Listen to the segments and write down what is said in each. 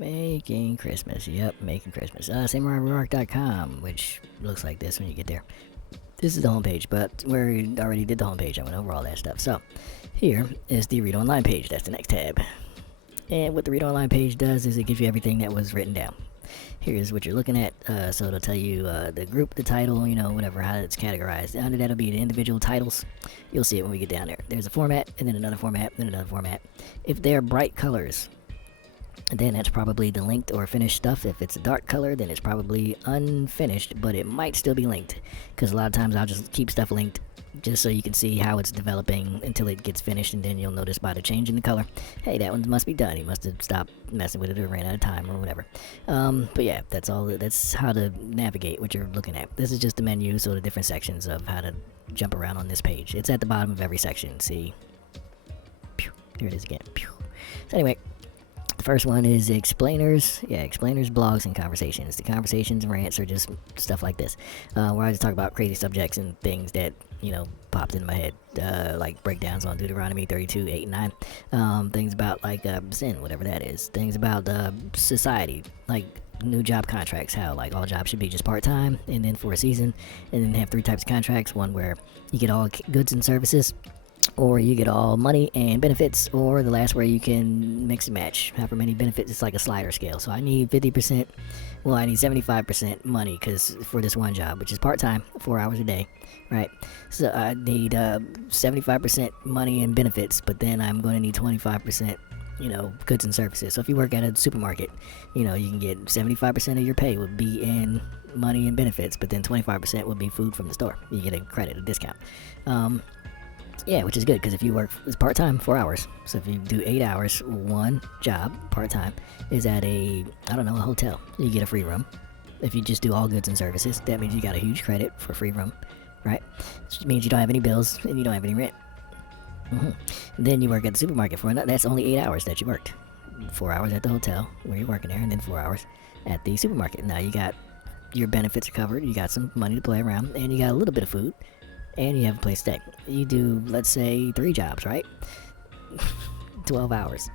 Making Christmas. Yep, Making Christmas. SamuraiRuach.com, which looks like this when you get there. This is the homepage, but we already did the homepage. I went over all that stuff. So, here is the Read Online page. That's the next tab. And what the Read Online page does is it gives you everything that was written down. Here's what you're looking at. So it'll tell you the group, the title, whatever, how it's categorized. Under that'll be the individual titles. You'll see it when we get down there. There's a format, and then another format, then another format. If they're bright colors, then that's probably the linked or finished stuff. If it's a dark color, then it's probably unfinished, but it might still be linked. Because a lot of times I'll just keep stuff linked just so you can see how it's developing until it gets finished, and then you'll notice by the change in the color, hey, that one must be done. He must have stopped messing with it or ran out of time or whatever. But yeah, that's all. That's how to navigate what you're looking at. This is just the menu, so the different sections of how to jump around on this page. It's at the bottom of every section. See? Pew, here it is again. Pew. So anyway, the first one is explainers. Yeah, explainers, blogs, and conversations. The conversations and rants are just stuff like this, where I just talk about crazy subjects and things that, popped into my head, like breakdowns on Deuteronomy 32, 8, and 9. Things about, like, sin, whatever that is. Things about society, like new job contracts, how, like, all jobs should be just part-time, and then for a season, and then have 3 types of contracts. One where you get all goods and services, or you get all money and benefits, or the last where you can mix and match however many benefits. It's like a slider scale. So I need 50%, well, I need 75% money because for this one job, which is part-time, 4 hours a day, right? So I need 75% money and benefits, but then I'm going to need 25%, goods and services. So if you work at a supermarket, you can get 75% of your pay would be in money and benefits, but then 25% would be food from the store. You get a credit, a discount. Yeah, which is good because if you work, it's part-time, 4 hours. So if you do 8 hours, one job, part-time, is at a hotel. You get a free room. If you just do all goods and services, that means you got a huge credit for free room, right? Which means you don't have any bills and you don't have any rent. Then you work at the supermarket for another, that's only 8 hours that you worked. 4 hours at the hotel where you're working there, and then 4 hours at the supermarket. Now you got your benefits are covered, you got some money to play around, and you got a little bit of food. And you have a place to stay. You do, let's say, 3 jobs, right? 12 hours.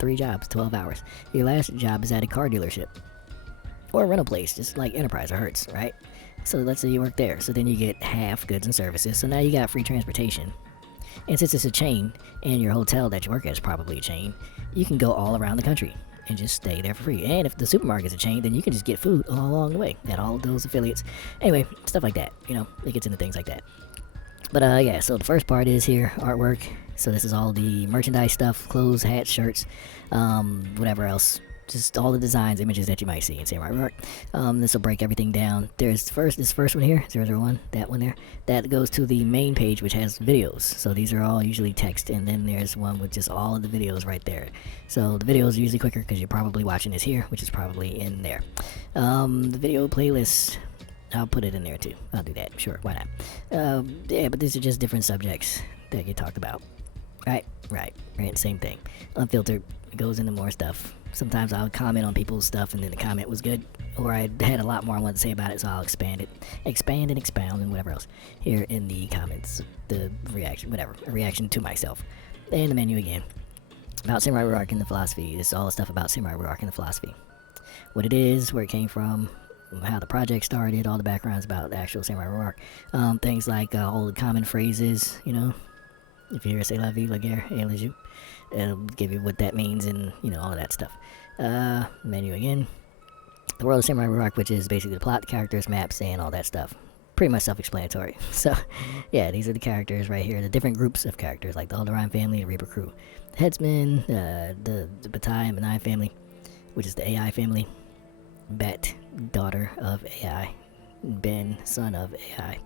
3 jobs, 12 hours. Your last job is at a car dealership. Or a rental place, just like Enterprise or Hertz, right? So let's say you work there. So then you get half goods and services. So now you got free transportation. And since it's a chain, and your hotel that you work at is probably a chain, you can go all around the country and just stay there for free. And if the supermarket's a chain, then you can just get food all along the way at all those affiliates. Anyway, stuff like that. It gets into things like that. But yeah, so the first part is here, artwork. So this is all the merchandise stuff, clothes, hats, shirts, whatever else. Just all the designs, images that you might see in Samurai Ruach. This will break everything down. There's this first one here, 001, that one there. That goes to the main page, which has videos. So these are all usually text, and then there's one with just all of the videos right there. So the videos are usually quicker because you're probably watching this here, which is probably in there. The video playlist, I'll put it in there too. I'll do that. Sure, why not? Yeah, but these are just different subjects that get talked about. Right, same thing. Unfiltered, it goes into more stuff. Sometimes I'll comment on people's stuff and then the comment was good, or I had a lot more I wanted to say about it, so I'll expand and expound and whatever else here in the comments. The reaction, whatever, a reaction to myself. And the menu again. About Samurai Ruach and the philosophy. This is all the stuff about Samurai Ruach and the philosophy. What it is, where it came from, how the project started, all the backgrounds about the actual Samurai Ruach. Things like all the common phrases, if you hear say la vie, la guerre, et le jeu, it'll give you what that means and, all of that stuff. Menu again. The world of Samurai Ruach, which is basically the plot, the characters, maps, and all that stuff. Pretty much self-explanatory. So, yeah, these are the characters right here, the different groups of characters, like the Alderaan family, the Reaper crew. The Headsman, the Batai and Benai family, which is the AI family. Bet, daughter of AI. Ben, son of AI.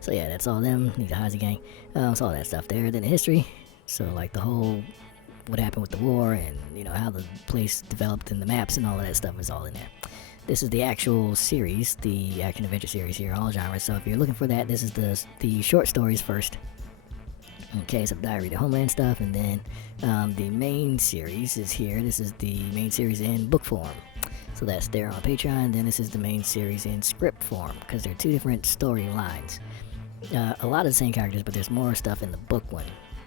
So yeah, that's all them. The Hazi gang. So all that stuff there. Then the history. So like the whole, what happened with the war and, how the place developed and the maps and all of that stuff is all in there. This is the actual series, the action-adventure series here, all genres. So if you're looking for that, this is the short stories first. Okay, so Diary to Homeland stuff, and then the main series is here. This is the main series in book form. So that's there on Patreon. Then this is the main series in script form, because they're 2 different storylines. A lot of the same characters, but there's more stuff in the book one.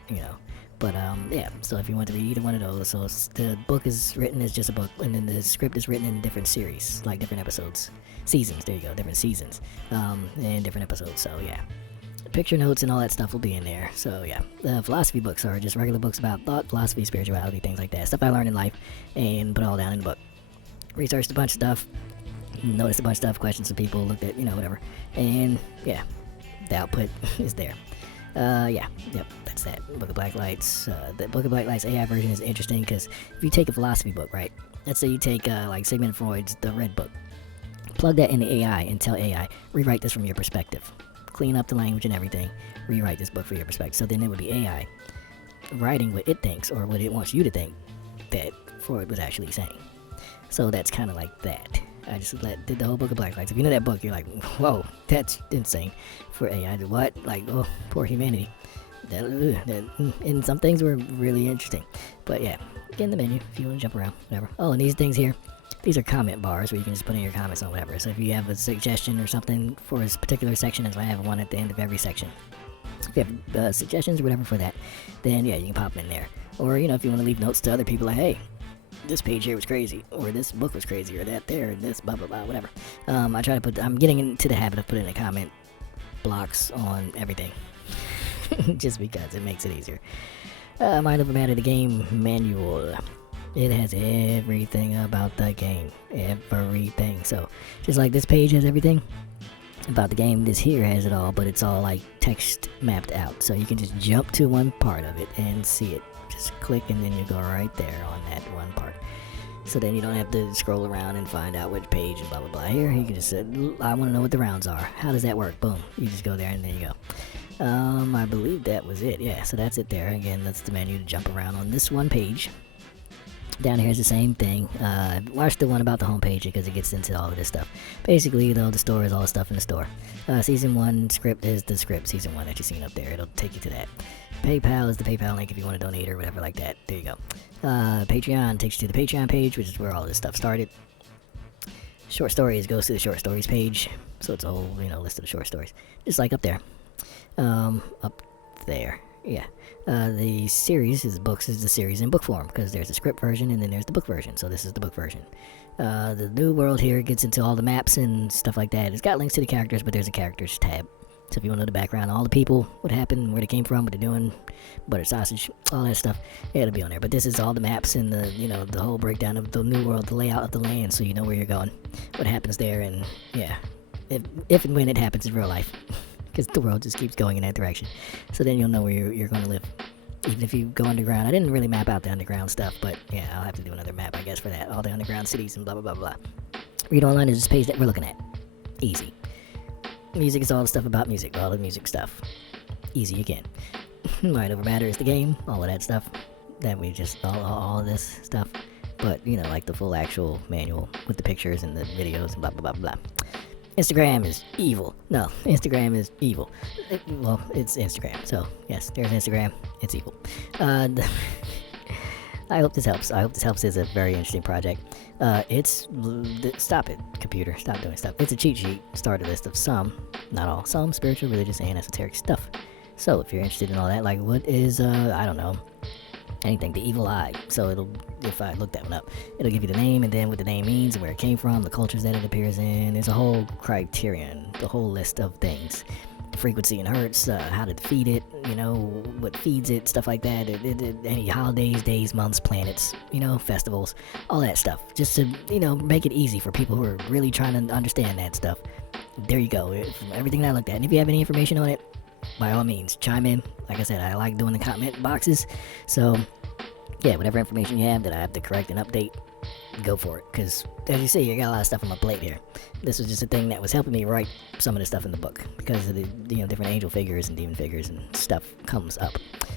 you know. But yeah, so if you want to read either one of those, so the book is written as just a book, and then the script is written in different series, like different episodes, seasons. There you go, different seasons, and different episodes. So yeah, picture notes and all that stuff will be in there. So yeah, the philosophy books are just regular books about thought, philosophy, spirituality, things like that, stuff I learned in life, and put it all down in the book. Researched a bunch of stuff, noticed a bunch of stuff, questions from people, looked at, whatever, and yeah, the output is there. Yep, that's that. Book of Black Lights. The Book of Black Lights AI version is interesting because if you take a philosophy book, right? Let's say you take like Sigmund Freud's The Red Book, plug that in the AI and tell AI, rewrite this from your perspective. Clean up the language and everything, rewrite this book for your perspective. So then it would be AI writing what it thinks or what it wants you to think that Freud was actually saying. So that's kind of like that. I just did the whole Book of Black Lights. If you know that book, you're like, whoa, that's insane. For AI to what? Like, oh, poor humanity. And some things were really interesting. But yeah, get in the menu if you want to jump around, whatever. Oh, and these things here, these are comment bars where you can just put in your comments on whatever. So if you have a suggestion or something for a particular section, as I have one at the end of every section. If you have suggestions or whatever for that, then yeah, you can pop them in there. Or, if you want to leave notes to other people like, hey, this page here was crazy, or this book was crazy, or that there, and this, blah, blah, blah, whatever. I try to I'm getting into the habit of putting the comment blocks on everything. Just because it makes it easier. Mind over matter, the game manual. It has everything about the game. Everything. So, just like this page has everything about the game, this here has it all, but it's all like text mapped out. So you can just jump to one part of it and see it. Just click and then you go right there on that one part. So then you don't have to scroll around and find out which page and blah blah blah. Here you can just say, I want to know what the rounds are. How does that work? Boom. You just go there and there you go. I believe that was it. Yeah, so that's it there. Again, that's the menu to jump around on this one page. Down here is the same thing. Watch the one about the homepage because it gets into all of this stuff. Basically, though, the store is all the stuff in the store. Season 1 script is the script, Season 1 that you've seen up there. It'll take you to that. PayPal is the PayPal link if you want to donate or whatever like that. There you go. Patreon takes you to the Patreon page, which is where all this stuff started. Short stories goes to the short stories page. So it's a whole, list of the short stories. Just like up there. Up there. Yeah. The series is books is the series in book form because there's the script version and then there's the book version. So this is the book version. The new world here gets into all the maps and stuff like that. It's got links to the characters, but there's a characters tab. So if you want to know the background, all the people, what happened, where they came from, what they're doing, butter sausage, all that stuff, yeah, it'll be on there. But this is all the maps and the, the whole breakdown of the new world, the layout of the land, so you know where you're going, what happens there, and yeah, if and when it happens in real life. Because the world just keeps going in that direction. So then you'll know where you're going to live. Even if you go underground. I didn't really map out the underground stuff, but yeah, I'll have to do another map, I guess, for that. All the underground cities and blah, blah, blah, blah. Read online is this page that we're looking at. Easy. Music is all the stuff about music. All the music stuff. Easy again. Mind over matter is the game. All of that stuff. That we just, all of this stuff. But, like the full actual manual with the pictures and the videos and blah, blah, blah, blah. Instagram is evil. No, Instagram is evil. Well, it's Instagram. So, yes, there's Instagram. It's evil. I hope this helps. I hope this helps. It's a very interesting project. Stop it, computer. Stop doing stuff. It's a cheat sheet, starter list of some, not all, some spiritual, religious, and esoteric stuff. So, if you're interested in all that, like what is, I don't know, anything, the evil eye. So if I look that one up, it'll give you the name and then what the name means and where it came from, the cultures that it appears in. There's a whole criterion, the whole list of things. Frequency and hertz, how to feed it, what feeds it, stuff like that. Any holidays, days, months, planets, festivals, all that stuff. Just to, make it easy for people who are really trying to understand that stuff. There you go. From everything that I looked at. And if you have any information on it, by all means, chime in. Like I said, I like doing the comment boxes. So, yeah, whatever information you have that I have to correct and update, go for it. Because, as you see, I got a lot of stuff on my plate here. This was just a thing that was helping me write some of the stuff in the book. Because of the, different angel figures and demon figures and stuff comes up.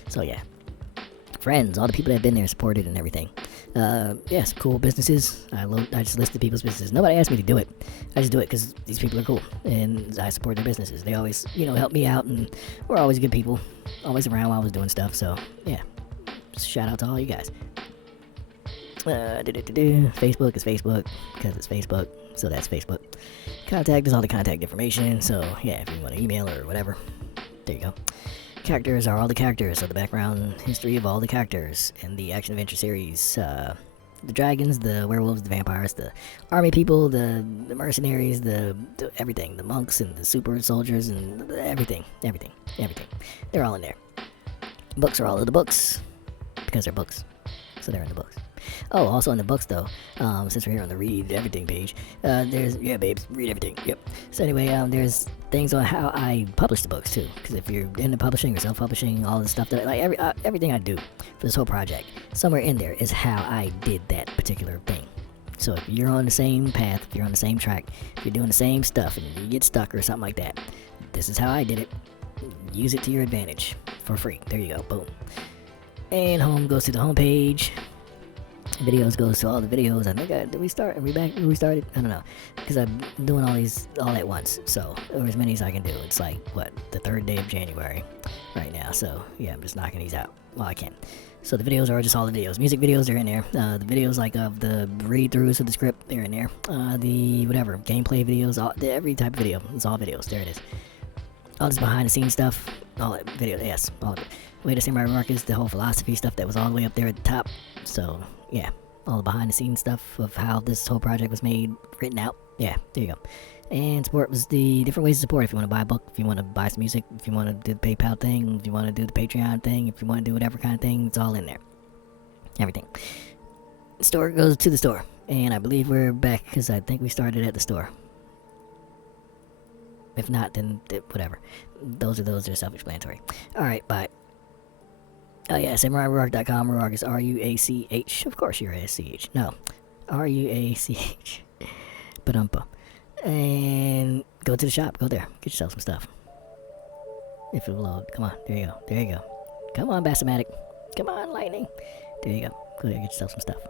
So, yeah. Friends, all the people that have been there, supported and everything. Yes, cool businesses. I just listed people's businesses. Nobody asked me to do it. I just do it because these people are cool, and I support their businesses. They always, help me out, and we're always good people. Always around while I was doing stuff, so, yeah. Just shout out to all you guys. Facebook is Facebook, because it's Facebook, so that's Facebook. Contact is all the contact information, so, yeah, if you want to email or whatever, there you go. Characters are all the characters, so the background history of all the characters in the action adventure series. The dragons, the werewolves, the vampires, the army people, the mercenaries, the everything, the monks and the super soldiers and everything. They're all in there. Books are all of the books because they're books, so they're in the books. Oh, also in the books though, since we're here on the read everything page, there's babes, read everything. Yep. So anyway, there's things on how I publish the books too, because if you're into publishing or self-publishing, all the stuff that everything I do for this whole project, somewhere in there is how I did that particular thing. So if you're on the same path, if you're on the same track, if you're doing the same stuff and you get stuck or something like that, this is how I did it. Use it to your advantage for free. There you go. Boom. And home goes to the home page. Videos goes to all the videos. I think did we start? Are we back? We started? I don't know, because I'm doing all these all at once, so or as many as I can do. It's like what, the 3rd day of January right now. So yeah, I'm just knocking these out while I can. So the videos are just all the videos. Music videos, they're in there. The videos like of the read-throughs of the script, they're in there. The whatever gameplay videos, every type of video, it's all videos. There it is. All this behind-the-scenes stuff, all that video. Yes, all of it. Way to Samurai Ruach is the whole philosophy stuff that was all the way up there at the top. So yeah, all the behind-the-scenes stuff of how this whole project was made, written out. Yeah, there you go. And support was the different ways to support. If you want to buy a book, if you want to buy some music, if you want to do the PayPal thing, if you want to do the Patreon thing, if you want to do whatever kind of thing, it's all in there. Everything. The store goes to the store. And I believe we're back because I think we started at the store. If not, then whatever. Those are self-explanatory. Alright, bye. Oh yeah, SamuraiRuach.com. Ruach is R-U-A-C-H. Of course you're S-C-H. No. R-U-A-C-H. Ba-dum-pa. And go to the shop. Go there. Get yourself some stuff. If it'll load. Come on. There you go. There you go. Come on, Bassomatic. Come on, Lightning. There you go. Go there. Get yourself some stuff.